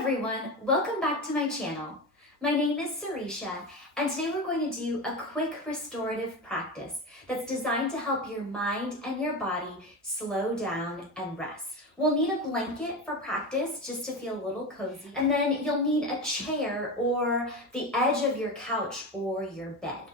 everyone, welcome back to my channel. My name is Sireesha, and today we're going to do a quick restorative practice that's designed to help your mind and your body slow down and rest. We'll need a blanket for practice just to feel a little cozy, and then you'll need a chair or the edge of your couch or your bed,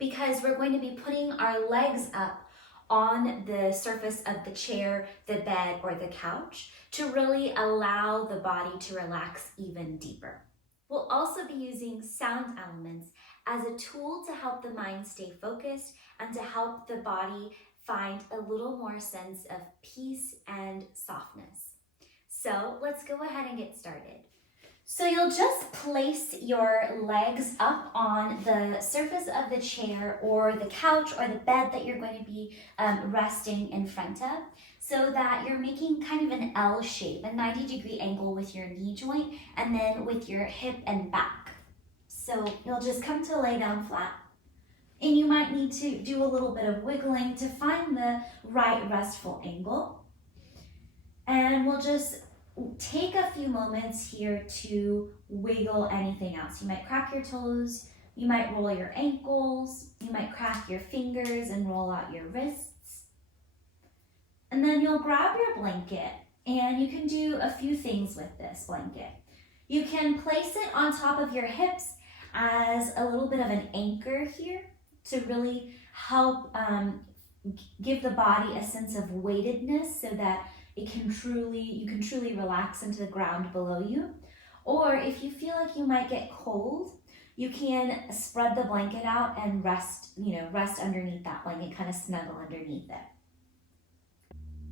because we're going to be putting our legs up on the surface of the chair, the bed, or the couch to really allow the body to relax even deeper. We'll also be using sound elements as a tool to help the mind stay focused and to help the body find a little more sense of peace and softness. So let's go ahead and get started. So you'll just place your legs up on the surface of the chair or the couch or the bed that you're going to be resting in front of, so that you're making kind of an L shape, a 90-degree angle with your knee joint and then with your hip and back. So you'll just come to lay down flat, and you might need to do a little bit of wiggling to find the right restful angle. And we'll just take a few moments here to wiggle anything else. You might crack your toes, you might roll your ankles, you might crack your fingers and roll out your wrists. And then you'll grab your blanket, and you can do a few things with this blanket. You can place it on top of your hips as a little bit of an anchor here to really help give the body a sense of weightedness, so that you can truly relax into the ground below you. Or if you feel like you might get cold, you can spread the blanket out and rest underneath that blanket, kind of snuggle underneath it.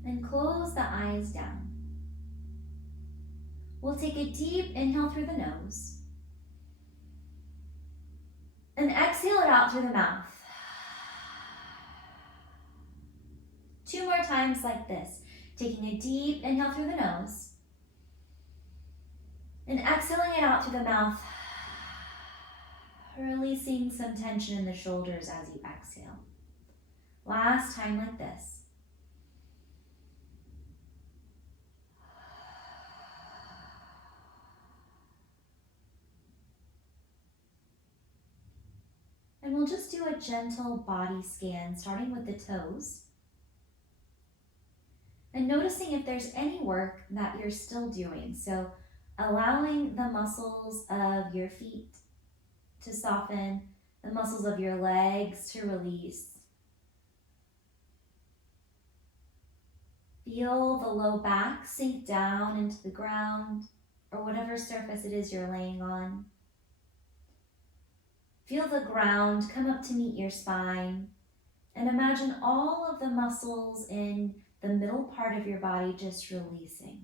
And close the eyes down. We'll take a deep inhale through the nose and exhale it out through the mouth. 2 more times like this. Taking a deep inhale through the nose and exhaling it out through the mouth, releasing some tension in the shoulders as you exhale. Last time like this. And we'll just do a gentle body scan, starting with the toes. And noticing if there's any work that you're still doing. So allowing the muscles of your feet to soften, the muscles of your legs to release. Feel the low back sink down into the ground or whatever surface it is you're laying on. Feel the ground come up to meet your spine, and imagine all of the muscles in the middle part of your body just releasing.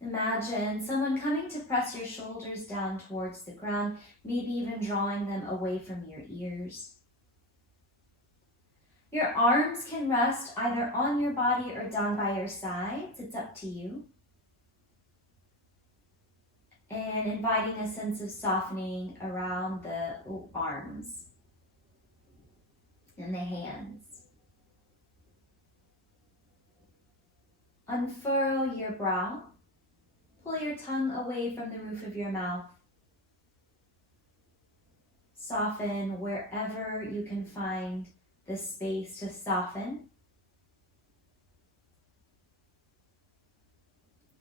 Imagine someone coming to press your shoulders down towards the ground, maybe even drawing them away from your ears. Your arms can rest either on your body or down by your sides. It's up to you. And inviting a sense of softening around the arms and the hands. Unfurrow your brow. Pull your tongue away from the roof of your mouth. Soften wherever you can find the space to soften.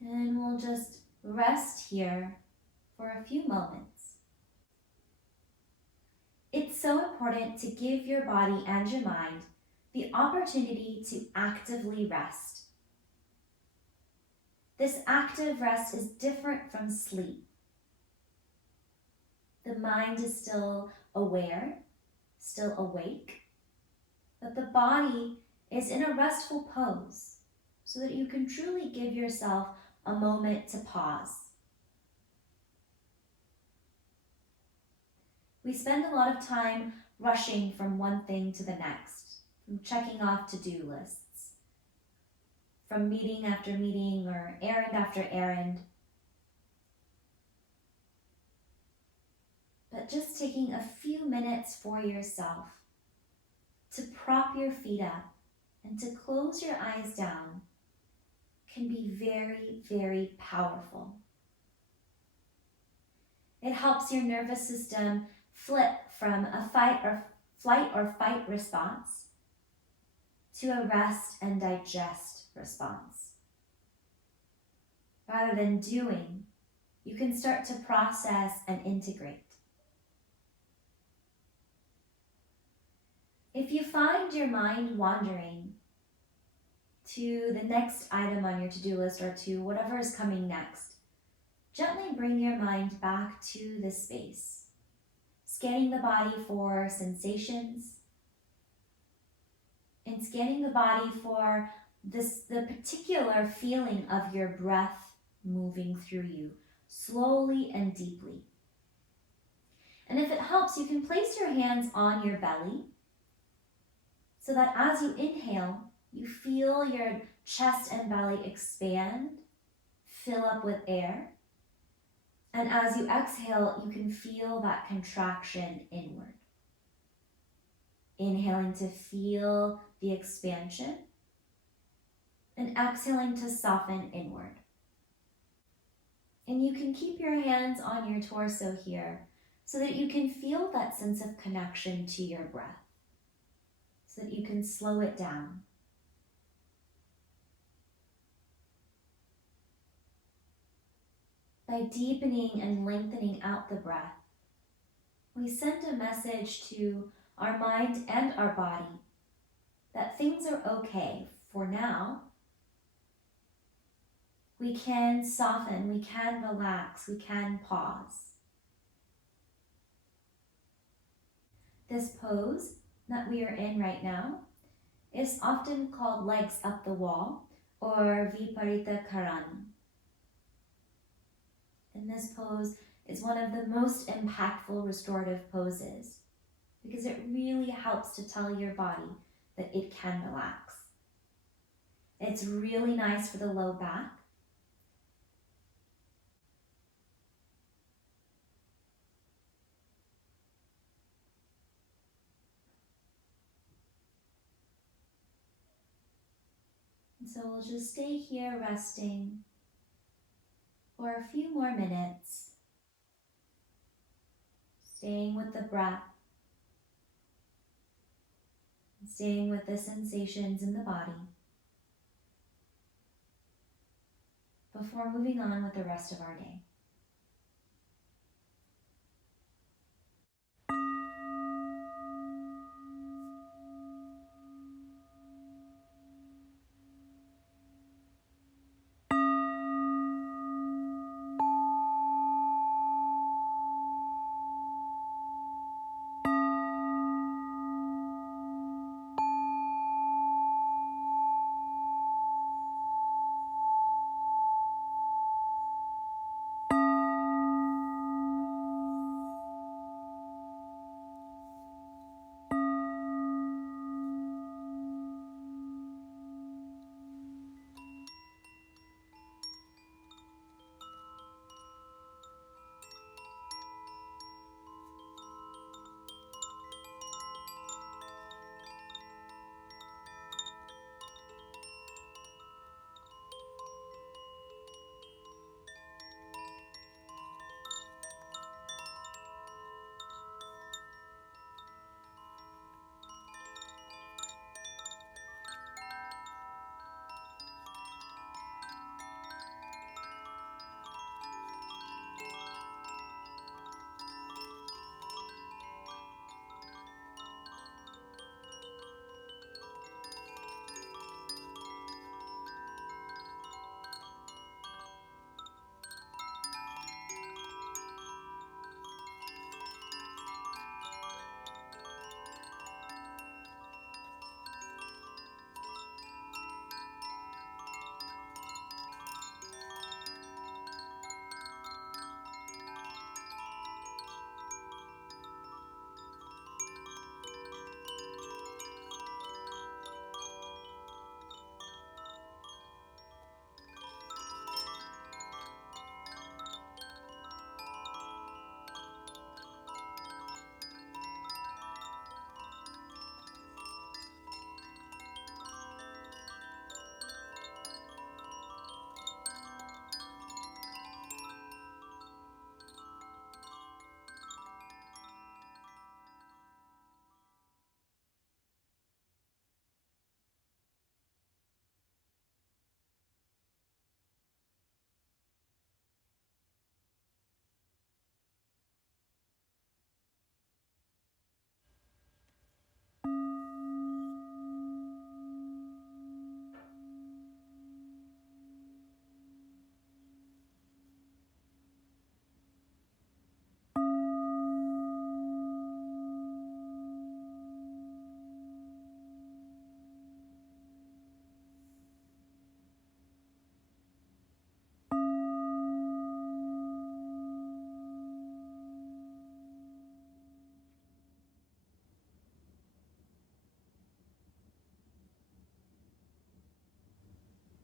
And we'll just rest here for a few moments. It's so important to give your body and your mind the opportunity to actively rest. This active rest is different from sleep. The mind is still aware, still awake, but the body is in a restful pose so that you can truly give yourself a moment to pause. We spend a lot of time rushing from one thing to the next, from checking off to-do lists, from meeting after meeting or errand after errand. But just taking a few minutes for yourself to prop your feet up and to close your eyes down can be very, very powerful. It helps your nervous system flip from a flight or fight response to a rest and digest response. Rather than doing, you can start to process and integrate. If you find your mind wandering to the next item on your to-do list or to whatever is coming next, gently bring your mind back to the space, scanning the body for sensations and scanning the body for the particular feeling of your breath moving through you slowly and deeply. And if it helps, you can place your hands on your belly so that as you inhale, you feel your chest and belly expand, fill up with air. And as you exhale, you can feel that contraction inward. Inhaling to feel the expansion and exhaling to soften inward. And you can keep your hands on your torso here so that you can feel that sense of connection to your breath, so that you can slow it down. By deepening and lengthening out the breath, we send a message to our mind and our body that things are okay for now. We can soften, we can relax, we can pause. This pose that we are in right now is often called legs up the wall or Viparita Karani. And this pose is one of the most impactful restorative poses because it really helps to tell your body that it can relax. It's really nice for the low back. And so we'll just stay here resting for a few more minutes, staying with the breath, staying with the sensations in the body, before moving on with the rest of our day.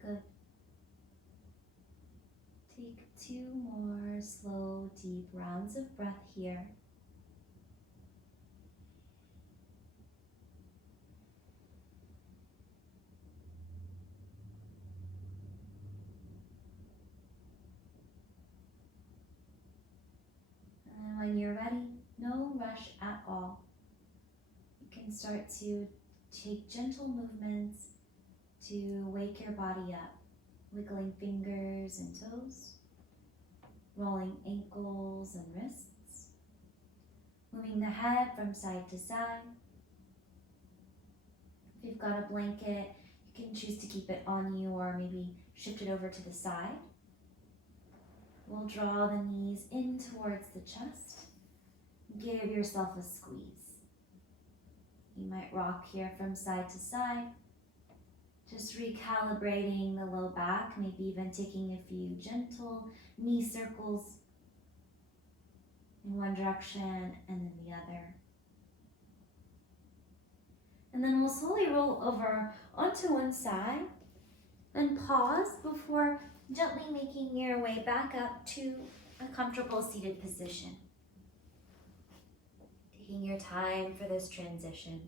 Good. Take 2 more slow, deep rounds of breath here. And when you're ready, no rush at all. You can start to take gentle movements to wake your body up, wiggling fingers and toes, rolling ankles and wrists, moving the head from side to side. If you've got a blanket, you can choose to keep it on you or maybe shift it over to the side. We'll draw the knees in towards the chest. Give yourself a squeeze. You might rock here from side to side, just recalibrating the low back, maybe even taking a few gentle knee circles in one direction and then the other. And then we'll slowly roll over onto one side and pause before gently making your way back up to a comfortable seated position. Taking your time for this transition.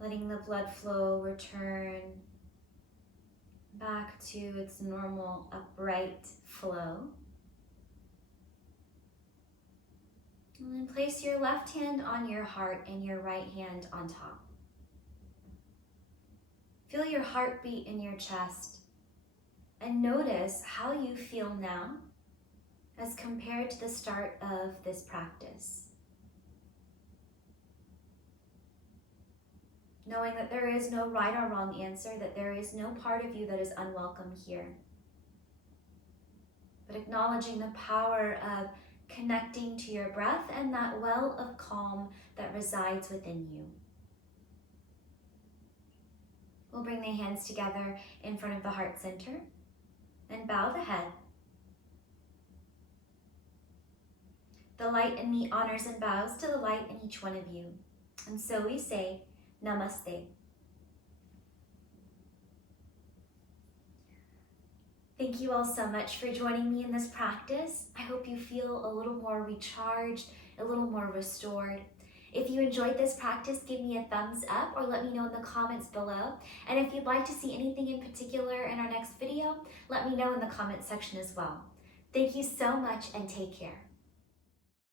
Letting the blood flow return back to its normal upright flow. And then place your left hand on your heart and your right hand on top. Feel your heartbeat in your chest and notice how you feel now as compared to the start of this practice. Knowing that there is no right or wrong answer, that there is no part of you that is unwelcome here. But acknowledging the power of connecting to your breath and that well of calm that resides within you. We'll bring the hands together in front of the heart center and bow the head. The light in me honors and bows to the light in each one of you. And so we say, Namaste. Thank you all so much for joining me in this practice. I hope you feel a little more recharged, a little more restored. If you enjoyed this practice, give me a thumbs up or let me know in the comments below. And if you'd like to see anything in particular in our next video, let me know in the comment section as well. Thank you so much and take care.